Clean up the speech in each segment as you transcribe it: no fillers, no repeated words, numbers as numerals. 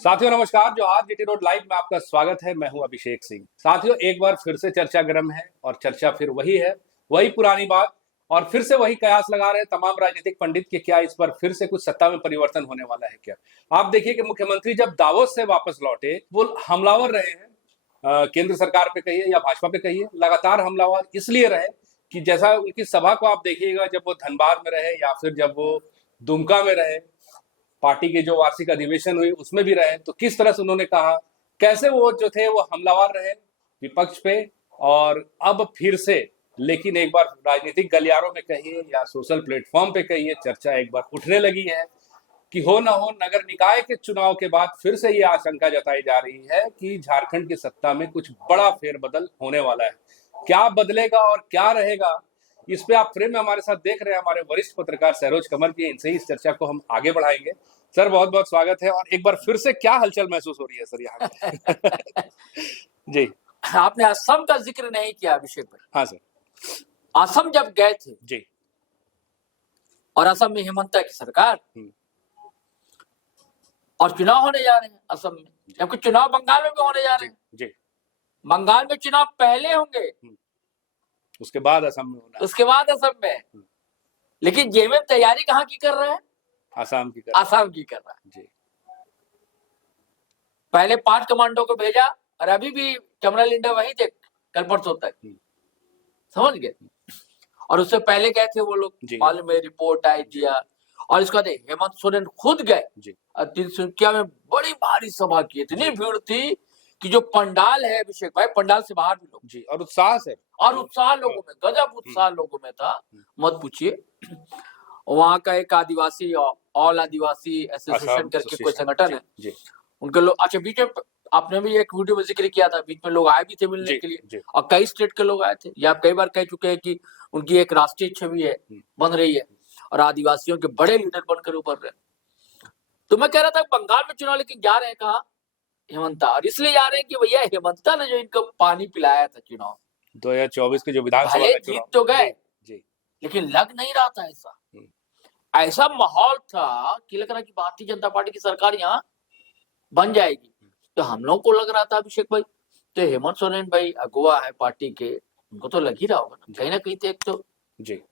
साथियों नमस्कार। जो आज जीटी रोड लाइव में आपका स्वागत है। मैं हूं अभिषेक सिंह। साथियों एक बार फिर से चर्चा गर्म है और चर्चा फिर वही है, वही पुरानी बात और फिर से वही कयास लगा रहे हैं तमाम राजनीतिक पंडित कि क्या इस पर फिर से कुछ सत्ता में परिवर्तन होने वाला है क्या। आप देखिए कि मुख्यमंत्री जब दावोस से वापस लौटे वो हमलावर रहे हैं। केंद्र सरकार पे कहिए या भाजपा पे कहिए, लगातार हमलावर इसलिए रहे कि जैसा उनकी सभा को आप देखिएगा, जब वो धनबाद में रहे या फिर जब वो दुमका में रहे, पार्टी के जो वार्षिक अधिवेशन हुई उसमें भी रहे, तो किस तरह से उन्होंने कहा, कैसे वो जो थे वो हमलावर रहे विपक्ष पे। और अब फिर से, लेकिन एक बार राजनीतिक गलियारों में कहिए या सोशल प्लेटफॉर्म पे कहिए, चर्चा एक बार उठने लगी है कि हो ना हो नगर निकाय के चुनाव के बाद फिर से ये आशंका जताई जा रही है कि झारखंड की सत्ता में कुछ बड़ा फेरबदल होने वाला है। क्या बदलेगा और क्या रहेगा, इस पे आप फ्रेम में हमारे साथ देख रहे हैं हमारे वरिष्ठ पत्रकार सरोज कमर जी। इनसे ही इस चर्चा को हम आगे बढ़ाएंगे। सर बहुत बहुत स्वागत है। और एक बार फिर से क्या हलचल महसूस हो रही है सर यहाँ पे? जी। आपने असम का जिक्र नहीं किया अभिषेक भाई। हाँ सर। असम जब गए थे जी। और असम में हेमंता की सरकार और चुनाव होने जा रहे हैं असम में, जबकि चुनाव बंगाल में भी होने जा रहे हैं। जी। बंगाल में चुनाव पहले होंगे, उसके बाद असम में होना, उसके बाद असम में। लेकिन जेएमएम तैयारी कहाँ की कर रहा है? आसाम की आसाम की कर रहा है। जी। पहले 5 कमांडो को भेजा और अभी भी कैमरा लिंडा वहीं थे कल परसों तक, समझ गए। और उससे पहले गए थे वो लोग, मालूम में रिपोर्ट आई दिया। और इसके बाद हेमंत सोरेन खुद गए और तिनसुकिया में बड़ी भारी सभा की। इतनी भीड़ थी कि जो पंडाल है अभिषेक भाई, पंडाल से बाहर भी लोग जी। और उत्साह सर, और उत्साह लोगों में, गजब उत्साह लोगों में था, मत पूछिए। वहां का एक आदिवासी, ऑल आदिवासी एसोसिएशन करके कोई संगठन है, उनके लोग, अच्छा बीच में आपने भी एक वीडियो में जिक्र किया था, बीच में लोग आए भी थे मिलने के लिए और कई स्टेट के लोग आए थे। ये आप कई बार कह चुके हैं कि उनकी एक राष्ट्रीय छवि है, बन रही है और आदिवासियों के बड़े लीडर बनकर उभर रहे। तो मैं कह रहा था बंगाल में चुनाव, लेकिन जा रहे हैं कहा हेमंता, और इसलिए जा रहे हैं कि भैया हेमंता ने जो इनको पानी पिलाया था चुनाव 2024 के जो विधानसभा में जीत तो गए, लेकिन लग नहीं रहा था ऐसा माहौल था कि लग रहा कि भारतीय जनता पार्टी की सरकार यहाँ बन जाएगी। तो हम लोग को लग रहा था अभिषेक भाई, तो हेमंत सोरेन भाई अगुवा है पार्टी के, उनको तो लग ही रहा होगा कहीं ना कहीं। तो एक तो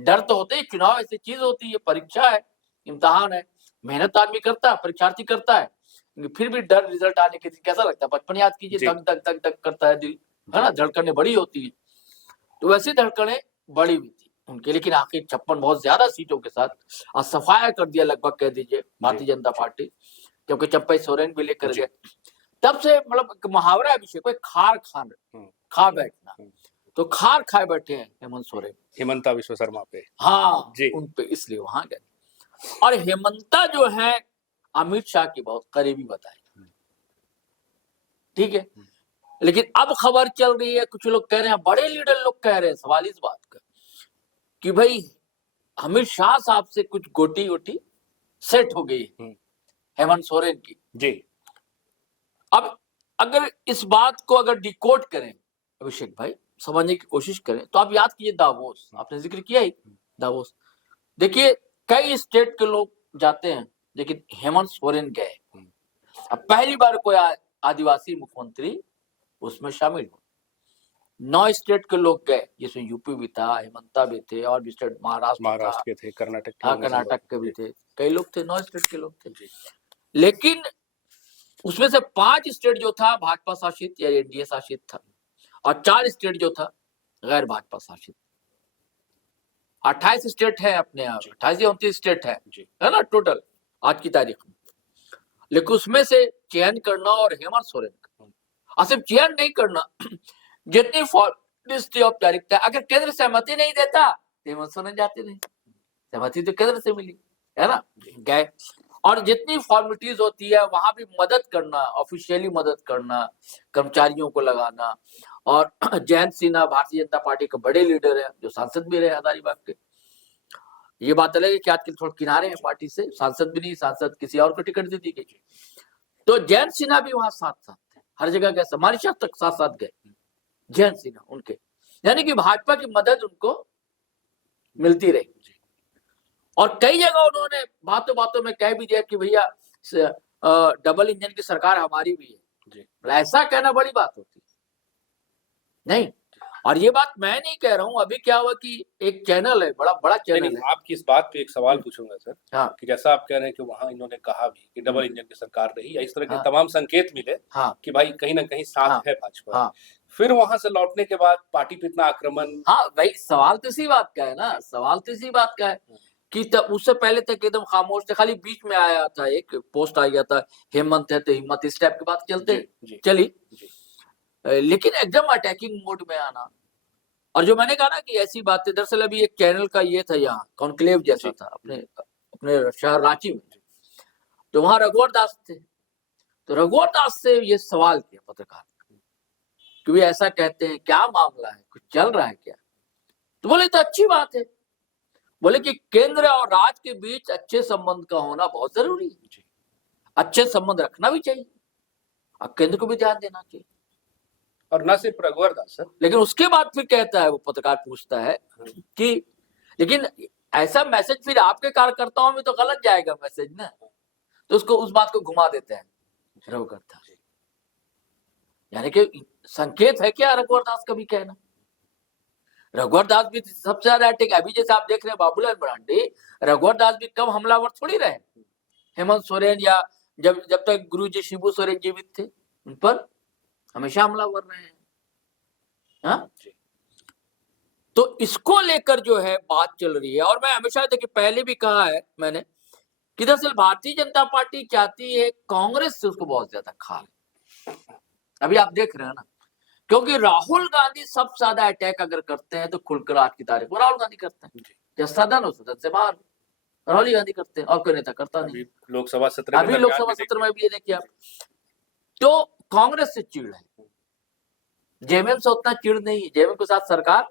डर तो होते है, चुनाव ऐसी चीज होती है, परीक्षा है, इम्तिहान है, मेहनत आदमी करता है, परीक्षार्थी करता है, फिर भी डर रिजल्ट आने के दिन कैसा लगता है। बचपन याद कीजिए, धक धक धक धक करता है दिल, है ना, धड़कने बड़ी होती है। तो वैसी धड़कने बड़ी हुई थी उनके, लेकिन आखिर 56 बहुत ज्यादा सीटों के साथ सफाया कर दिया लगभग, कह दीजिए भारतीय जनता पार्टी, क्योंकि चंपई सोरेन भी लेकर गए। तब से मतलब मुहावरा अभिषेक को खार खान खा बैठना, तो खार खाए बैठे हैं हेमंत सोरेन, हेमंता विश्व शर्मा पे। हाँ जी, उन पे, इसलिए वहां गए। और हेमंता जो है अमित शाह की बहुत करीबी बताई, ठीक है। लेकिन अब खबर चल रही है, कुछ लोग कह रहे हैं, बड़े लीडर लोग कह रहे हैं, सवाल इस बात का कि भाई अमित शाह साहब से कुछ गोटी वोटी सेट हो गई हेमंत सोरेन की जी। अब अगर इस बात को अगर डिकोड करें अभिषेक भाई, समझने की कोशिश करें, तो आप याद कीजिए दावोस, आपने जिक्र किया ही दावोस। देखिए कई स्टेट के लोग जाते हैं, लेकिन हेमंत सोरेन गए। अब पहली बार कोई आदिवासी मुख्यमंत्री उसमें शामिल हो। 9 स्टेट के लोग गए, जिसमें यूपी भी था, हेमंता भी थे, और भी स्टेट, महाराष्ट्र के थे, कर्नाटक के भी थे, कई लोग थे, 9 स्टेट के लोग थे। लेकिन उसमें से 5 स्टेट जो था भाजपा शासित या एनडीए शासित था, और 4 स्टेट जो था गैर भाजपा शासित। 28 स्टेट है अपने यहाँ, 28 या 29 स्टेट है ना टोटल आज की तारीख में। लेकिन उसमें से चयन करना और हेमंत सोरेन का, सिर्फ चयन नहीं करना, जितनी फॉर्मेलिटी औपचारिकता, अगर केंद्र सहमति नहीं देता तो हेमंत सोरेन जाते नहीं, सहमति तो केंद्र से मिली, है ना, गए। और जितनी फॉर्मेलिटीज होती है वहां भी मदद करना, ऑफिशियली मदद करना, कर्मचारियों को लगाना। और जयंत सिन्हा भारतीय जनता पार्टी के बड़े लीडर है, जो सांसद भी रहे हजारीबाग के। ये बात अलग है कि आजकल थोड़ा किनारे हैं पार्टी से, सांसद भी नहीं, सांसद किसी और को टिकट दे दी गई। तो जयंत सिन्हा भी वहां साथ साथ थे, हर जगह गए, समारिशा तक साथ साथ गए जयंत सिन्हा उनके, यानी कि भाजपा की मदद उनको मिलती रही। और कई जगह उन्होंने बातों बातों में कह भी दिया कि भैया डबल इंजन की सरकार हमारी भी है जी। ऐसा कहना बड़ी बात होती नहीं। और ये बात मैं नहीं कह रहा हूं, अभी क्या हुआ कि एक चैनल है, बड़ा बड़ा नहीं, चैनल नहीं, है। आपकी इस बात पे एक सवाल पूछूंगा सर, हाँ कि जैसा आप कह रहे हैं कि वहां इन्होंने कहा भी कि डबल इंजन की सरकार रही, या इस तरह के हाँ तमाम संकेत मिले हाँ कि भाई कहीं ना कहीं साथ हाँ है भाजपा। हाँ फिर वहां से लौटने के बाद पार्टी पे इतना आक्रमण। हाँ भाई, सवाल तो इसी बात का है ना, सवाल तो इसी बात का है कि तब उससे पहले तक एकदम खामोश थे, खाली बीच में आया था एक पोस्ट आ गया था, हेमंत है तो हिम्मत, इस टाइप की बात चलते जी चली। जी लेकिन एकदम अटैकिंग मोड में आना, और जो मैंने कहा ना कि ऐसी बातें, दरअसल अभी एक चैनल का ये था यहाँ कॉन्क्लेव जैसा था अपने अपने शहर रांची में, तो वहां रघुवर दास थे, तो रघुवर दास से ये सवाल किया पत्रकार कि वे ऐसा कहते हैं, क्या मामला है, कुछ चल रहा है क्या? तो बोले तो अच्छी बात है, बोले कि केंद्र और राज्य के बीच अच्छे संबंध का होना बहुत जरूरी है, अच्छे संबंध रखना भी चाहिए, अब केंद्र को भी ध्यान देना चाहिए। और न सिर्फ रघुवर दास सर, लेकिन उसके बाद फिर कहता है, वो पत्रकार पूछता है कि लेकिन ऐसा मैसेज फिर आपके कार्यकर्ताओं में तो गलत जाएगा मैसेज ना, तो उसको उस बात को घुमा देते हैं रघुवर दास, यानी कि संकेत है क्या रघुवर दास का भी कहना। रघुवर दास भी सबसे ज्यादा अटैक, अभी जैसे आप देख रहे हैं बाबूलाल मरांडी, रघुवर दास भी कम हमलावर थोड़ी रहे, हेमंत सोरेन या जब तक गुरुजी शिबू सोरेन जीवित थे उन पर हमेशा हमलावर रहे हैं। हाँ? तो इसको लेकर जो है बात चल रही है, और मैं हमेशा देखिए पहले भी कहा है मैंने कि दरअसल भारतीय जनता पार्टी चाहती है कांग्रेस से उसको बहुत ज्यादा खा ले, अभी आप देख रहे हैं ना, क्योंकि राहुल गांधी सबसे ज्यादा अटैक अगर करते हैं तो खुलकर आज की तारीख में राहुल गांधी करते हैं, जब सदन हो सदन से बाहर राहुल गांधी करते हैं, और कोई नेता करता नहीं। लोकसभा सत्र अभी लोकसभा सत्र में भी ये देखिए आप, तो कांग्रेस से चिड़ है, जेएमएम से उतना चिड़ नहीं है, जेएमएम के साथ सरकार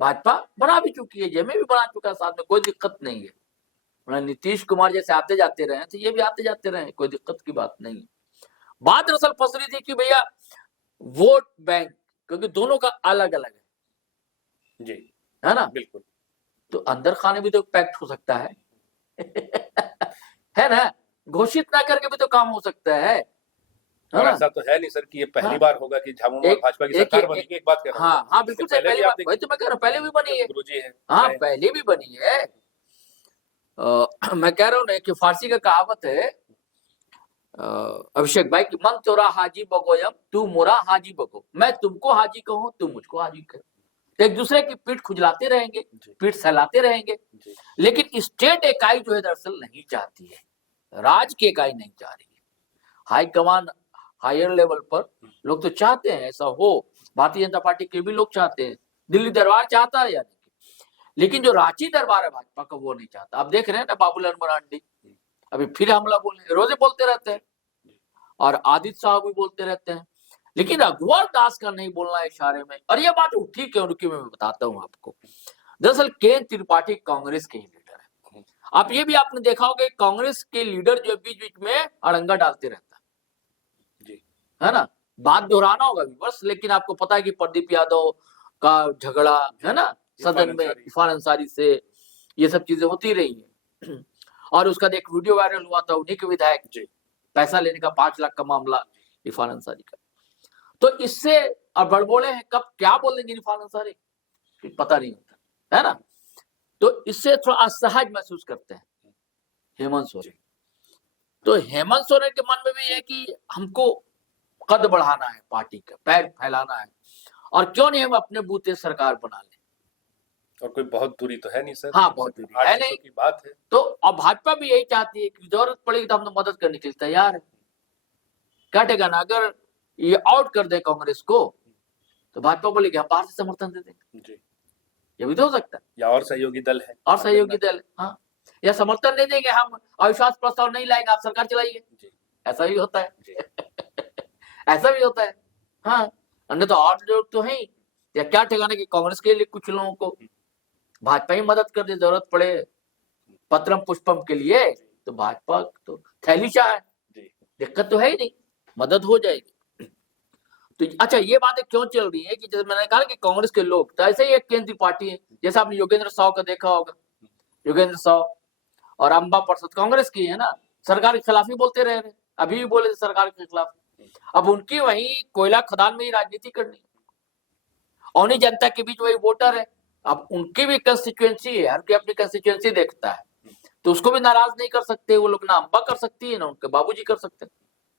भाजपा बना भी चुकी है, जेएमएम भी बना चुका है, साथ में कोई दिक्कत नहीं है। नीतीश कुमार जैसे आते जाते रहे तो ये भी आते जाते रहे, कोई दिक्कत की बात नहीं है। बात दरअसल फंस रही थी कि भैया वोट बैंक, क्योंकि दोनों का अलग अलग है जी, है ना, बिल्कुल, तो अंदर खाने भी तो पैक्ट हो सकता है है ना, घोषित ना करके भी तो काम हो सकता है और ना? ऐसा तो है नहीं सर कि ये पहली हाँ? बार होगा कि झामुमो और भाजपा की सरकार बनेगी, एक बात कह रहा हूँ। हाँ हाँ बिल्कुल सही, पहली बार, वही तो मैं कह रहा हूँ, पहले भी बनी है, गुरुजी है, हाँ पहले भी बनी है। मैं कह रहा हूँ ना कि फारसी का कहावत है अभिषेक भाई कि मन तोरा हाजी बगोयम तू मोरा हाजी बगो, मैं तुमको हाजी कहूं तुम मुझको हाजी कहो, तो एक दूसरे की पीठ खुजलाते रहेंगे, पीठ सहलाते रहेंगे, लेकिन स्टेट इकाई जो है दरअसल नहीं चाहती है, राज्य की इकाई नहीं चाह रही है। हाईकमान हायर लेवल पर लोग तो चाहते हैं ऐसा हो, भारतीय जनता पार्टी के भी लोग चाहते हैं, दिल्ली दरबार चाहता है यानी, लेकिन जो रांची दरबार है भाजपा का वो नहीं चाहता। अब देख रहे हैं ना बाबूलाल मरांडी अभी फिर हमला बोले, रोजे बोलते रहते हैं, और आदित्य साहब भी बोलते रहते हैं, लेकिन रघुवर दास का नहीं बोलना है इशारे में। और ये बात उठी क्यों रुकी मैं बताता हूं आपको। दरअसल के त्रिपाठी कांग्रेस के ही लीडर है, आप ये भी आपने देखा होगा कांग्रेस के लीडर जो बीच बीच में अड़ंगा डालते रहता है ना, बात दोहराना होगा बस, लेकिन आपको पता है कि प्रदीप यादव का झगड़ा है ना सदन में इरफान अंसारी से, ये सब चीजें होती रही है। और उसका एक वीडियो वायरल हुआ था, उन्हीं के विधायक पैसा लेने का 5 लाख का मामला इरफान अंसारी का, तो इससे अब बड़बोले हैं, कब क्या बोलेंगे इरफान अंसारी पता नहीं होता है ना, तो इससे थोड़ा असहज महसूस करते हैं हेमंत सोरेन। तो हेमंत सोरेन के मन में भी है कि हमको कद बढ़ाना है, पार्टी का पैर फैलाना है, और क्यों नहीं हम अपने बूते सरकार बना ले, और कोई बहुत दूरी तो है नहीं सर, हाँ बहुत दूरी है नहीं की बात है। तो अब भाजपा भी यही चाहती है कि जरूरत पड़ेगी तो हम तो मदद करने के लिए तैयार है, क्या ठेकाना अगर ये आउट कर दे कांग्रेस को तो भाजपा बोलेगी हम बाहर से समर्थन दे देंगे, ये भी तो हो सकता है, या और सहयोगी दल है, और सहयोगी दल, हाँ, या समर्थन नहीं देंगे, हम अविश्वास प्रस्ताव नहीं लाएंगे, आप सरकार चलाइए, ऐसा भी होता है ऐसा भी होता है, हाँ, अन्य तो और लोग तो है, या क्या ठिकाना कि कांग्रेस के लिए कुछ लोगों को भाजपा ही मदद कर दे, जरूरत पड़े पत्रम पुष्पम के लिए तो भाजपा तो थैलीशाह है, दिक्कत तो है ही नहीं, मदद हो जाएगी। तो अच्छा ये बातें क्यों चल रही है कि जैसे मैंने कहा कि कांग्रेस के लोग तो ऐसे ही एक केंद्रीय पार्टी है, जैसे आपने योगेंद्र साव का देखा होगा, योगेंद्र साव और अंबा प्रसाद कांग्रेस की है ना, सरकार के खिलाफ ही बोलते रह रहे, अभी भी बोले थे सरकार के खिलाफ। अब उनकी वही कोयला खदान में ही राजनीति करनी, और उन्हीं जनता के बीच वही वोटर है। अब उनकी भी कंस्टिट्यूएंसी है, हर कोई अपनी कंस्टिट्यूएंसी देखता है, तो उसको भी नाराज नहीं कर सकते वो लोग। ना अम्बा कर सकती है, ना उनके बाबूजी कर सकते हैं,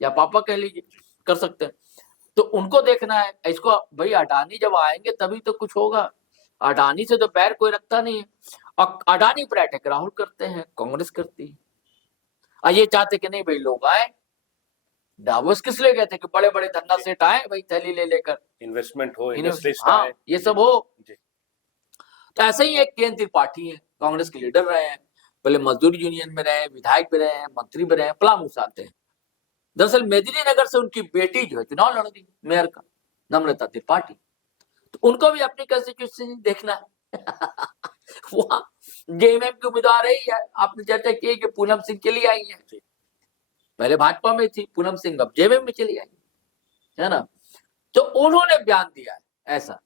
या पापा कह लीजिए कर सकते हैं। तो उनको देखना है इसको। भाई अडानी जब आएंगे तभी तो कुछ होगा। अडानी से तो पैर कोई रखता नहीं है, और अडानी पर अटैक राहुल करते हैं, कांग्रेस करती है। और ये चाहते कि नहीं भाई लोग आए। डावोस किस लिए गए थे कि बड़े बड़े धंधा सेठ आए भाई थैली ले लेकर, इन्वेस्टमेंट हो, इन्वेस्टमेंट हाँ ये सब हो। जी। तो ऐसे ही एक केंद्रीय पार्टी है, कांग्रेस के लीडर रहे हैं, पहले मजदूर यूनियन में रहे, विधायक भी रहे हैं, मंत्री भी रहे हैं, पलामू आते हैं। दरअसल मेदिनीनगर से उनकी बेटी जो है चुनाव लड़ रही मेयर का, नम्रता त्रिपाठी। तो उनको भी अपनी कंस्टिट्यूंसी देखना है। वहां जेएमएम की उम्मीदवार रही है, आपने चर्चा की कि पूनम सिंह के लिए आई है, पहले भाजपा में थी पूनम सिंह, अब जेएमएम में चली आई है ना। तो उन्होंने बयान दिया है ऐसा,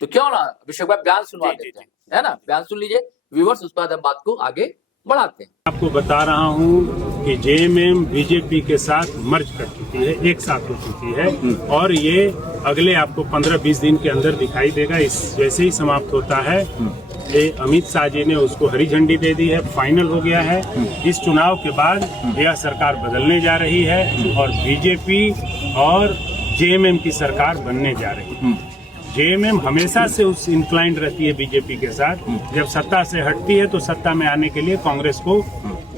तो क्यों ना अभिषेक भाई बयान सुनवा देते हैं, है ना। बयान सुन लीजिए व्यूअर्स, उसके बाद हम बात को आगे बढ़ाते हैं। आपको बता रहा हूं कि जेएमएम बीजेपी के साथ मर्ज कर चुकी है, एक साथ हो चुकी है, और ये अगले आपको 15-20 दिन के अंदर दिखाई देगा। इस जैसे ही समाप्त होता है, ये अमित शाह जी ने उसको हरी झंडी दे दी है, फाइनल हो गया है। इस चुनाव के बाद यह सरकार बदलने जा रही है और बीजेपी और जेएमएम की सरकार बनने जा रही है। जेएमएम हमेशा से उस इंक्लाइंड रहती है बीजेपी के साथ, जब सत्ता से हटती है तो सत्ता में आने के लिए कांग्रेस को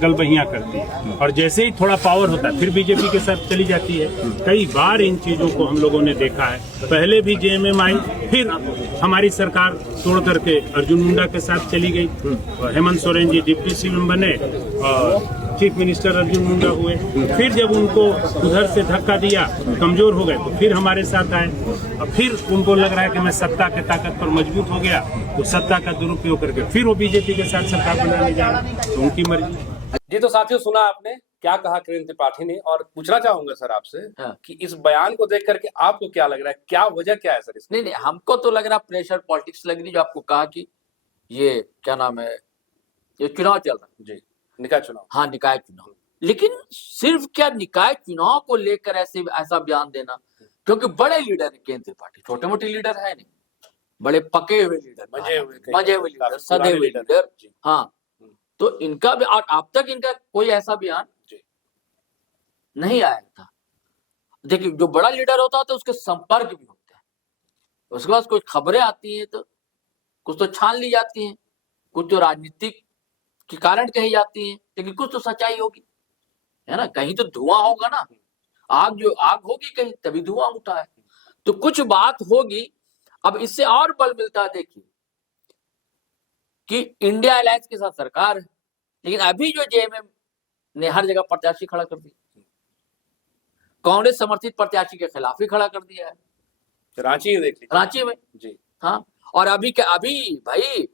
गलबहियां करती है, और जैसे ही थोड़ा पावर होता है फिर बीजेपी के साथ चली जाती है। कई बार इन चीजों को हम लोगों ने देखा है। पहले भी जेएमएम आई, फिर हमारी सरकार तोड़ करके अर्जुन मुंडा के साथ चली गई, हेमंत सोरेन जी डिप्टी सीएम बने और चीफ मिनिस्टर अर्जुन मुंडा हुए। फिर जब उनको उधर से धक्का दिया, कमजोर हो गए, तो फिर हमारे साथ आए, और फिर उनको लग रहा है कि मैं सत्ता के ताकत पर मजबूत हो गया, तो सत्ता का दुरुपयोग करके फिर वो बीजेपी के साथ सरकार बनाने जा रहे हैं, तो उनकी मर्जी। जी, तो साथियों सुना आपने क्या कहा किरण त्रिपाठी ने, और पूछना चाहूंगा सर आपसे कि इस बयान को देख करके आपको क्या लग रहा है, क्या वजह क्या है सर इसमें? नहीं, हमको तो लग रहा प्रेशर पॉलिटिक्स लग रही, जो आपको कहा कि ये क्या नाम है, ये चुनाव चल रहा है जी, निकाय चुनाव। हाँ निकाय चुनाव, लेकिन सिर्फ क्या निकाय चुनाव को लेकर ऐसा बयान देना, क्योंकि बड़े लीडर है केंद्रीय पार्टी, छोटे मोटे लीडर है नहीं, बड़े पके हुए लीडर, मजे हुए लीडर, सदे हुए लीडर। हाँ, तो इनका भी अब तक इनका कोई ऐसा बयान नहीं आया था। देखिए जो बड़ा लीडर होता है तो उसके संपर्क भी होते हैं, उसके बाद कुछ खबरें आती हैं तो कुछ तो छान ली जाती हैं, कुछ तो राजनीतिक के कारण कही जाती हैं, लेकिन कुछ तो सच्चाई होगी, है ना। कहीं तो धुआं होगा ना, आग होगी कहीं, तभी धुआं उठा है, तो कुछ बात होगी। अब इससे और बल मिलता है, देखिए कि इंडिया अलायंस के साथ सरकार है, लेकिन अभी जो जेएमएम ने हर जगह प्रत्याशी खड़ा कर दिया, कांग्रेस समर्थित प्रत्याशी के खिलाफ ही खड़ा कर दिया है, रांची देख लीजिए, रांची में जी। हाँ, और अभी भाई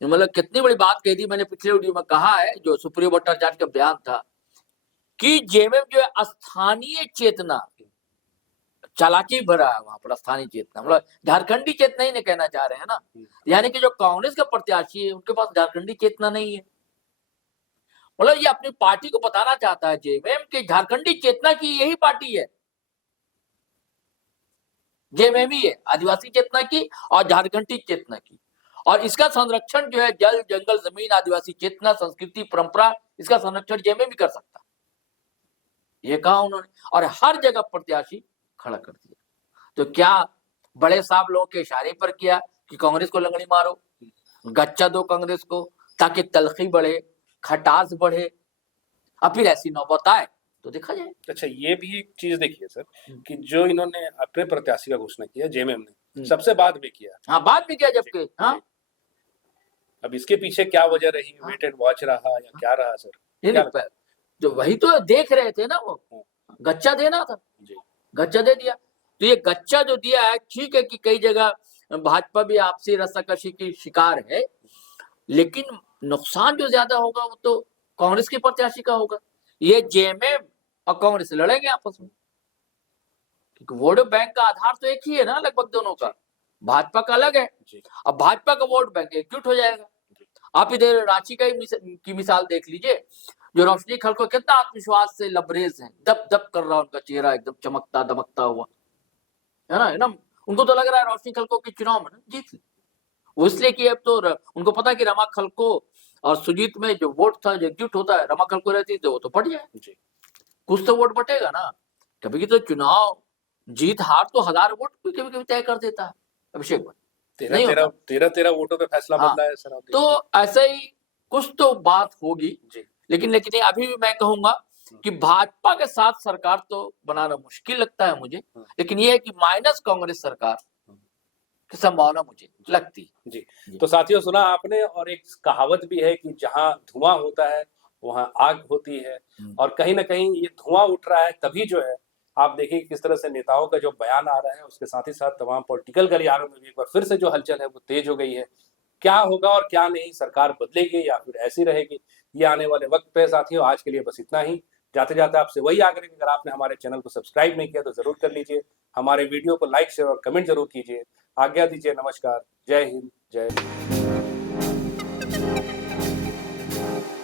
मतलब कितनी बड़ी बात कही थी मैंने पिछले वीडियो में, कहा है जो सुप्रीम भट्टाचार्य का बयान था कि जेएमएम जो है स्थानीय चेतना, चालाकी भरा है वहां पर स्थानीय चेतना, मतलब झारखंडी चेतना ही नहीं कहना चाह रहे हैं ना, यानी कि जो कांग्रेस का प्रत्याशी है उनके पास झारखंडी चेतना नहीं है। मतलब ये अपनी पार्टी को बताना चाहता है जेएमएम कि झारखंडी चेतना की यही पार्टी है, जेएमएम ही है, आदिवासी चेतना की और झारखंडी चेतना की, और इसका संरक्षण जो है जल जंगल जमीन आदिवासी चेतना संस्कृति परंपरा, इसका संरक्षण जेएमएम भी कर सकता, ये कहा उन्होंने, और हर जगह प्रत्याशी खड़ा कर दिया। तो क्या बड़े साहब लोगों के इशारे पर किया कि कांग्रेस को लंगड़ी मारो, गच्चा दो कांग्रेस को, ताकि तलखी बढ़े, खटास बढ़े, अब फिर ऐसी नौबत आए तो देखा जाए। अच्छा, ये भी एक चीज देखिए सर कि जो इन्होंने अपने प्रत्याशी का घोषणा किया जेएमएम ने, सबसे बाद में किया, हाँ बाद में किया जबकि, हाँ अब इसके पीछे क्या वजह रही, वेट एंड वॉच रहा या क्या रहा सर? जो वही तो देख रहे थे ना, वो गच्चा देना था, गच्चा दे दिया। तो ये गच्चा जो दिया है, ठीक है कि कई जगह भाजपा भी आपसी रस्साकशी की शिकार है, लेकिन नुकसान जो ज्यादा होगा वो तो कांग्रेस के प्रत्याशी का होगा। ये जेएमएम और कांग्रेस लड़ेंगे आपस में, क्योंकि वोट बैंक का आधार तो एक ही है ना लगभग दोनों का, भाजपा का अलग है। अब भाजपा का वोट बैंक एकजुट हो जाएगा। आप इधर रांची का की मिसाल देख लीजिए, जो रोशनी खलको कितना आत्मविश्वास से लबरेज है, दब दब कर रहा उनका चेहरा एकदम चमकता दमकता हुआ, है ना एकदम। उनको तो लग रहा है रोशनी खलको के चुनाव में जीत ली वो, इसलिए कि अब तो उनको पता कि रमा खलको और सुजीत में जो वोट था जो एकजुट होता है, रमा खलको रहती तो वो तो पट जाए, कुछ तो वोट बटेगा ना। कभी तो चुनाव जीत हार तो 1000 वोट कभी कभी तय कर देता है अभिषेक भाई, नहीं होता। 13 वोटों पे फैसला बदला है सर। तो ऐसा ही कुछ तो बात होगी जी। लेकिन अभी भी मैं कहूंगा कि भाजपा के साथ सरकार तो बनाना मुश्किल लगता है मुझे, लेकिन ये है कि माइनस कांग्रेस सरकार की संभावना मुझे लगती है। जी। तो साथियों सुना आपने, और एक कहावत भी है कि जहां धुआं होता है वहां आग होती है, और कहीं ना कहीं ये धुआं उठ रहा है तभी जो है आप देखिए किस तरह से नेताओं का जो बयान आ रहा है, उसके साथ ही साथ तमाम पॉलिटिकल गलियारों में भी एक बार फिर से जो हलचल है वो तेज हो गई है। क्या होगा और क्या नहीं, सरकार बदलेगी या फिर ऐसी रहेगी, ये आने वाले वक्त पे। साथियों आज के लिए बस इतना ही। जाते जाते आपसे वही आग्रह कि अगर आपने हमारे चैनल को सब्सक्राइब नहीं किया तो जरूर कर लीजिए, हमारे वीडियो को लाइक शेयर और कमेंट जरूर कीजिए। आज्ञा दीजिए, नमस्कार, जय हिंद, जय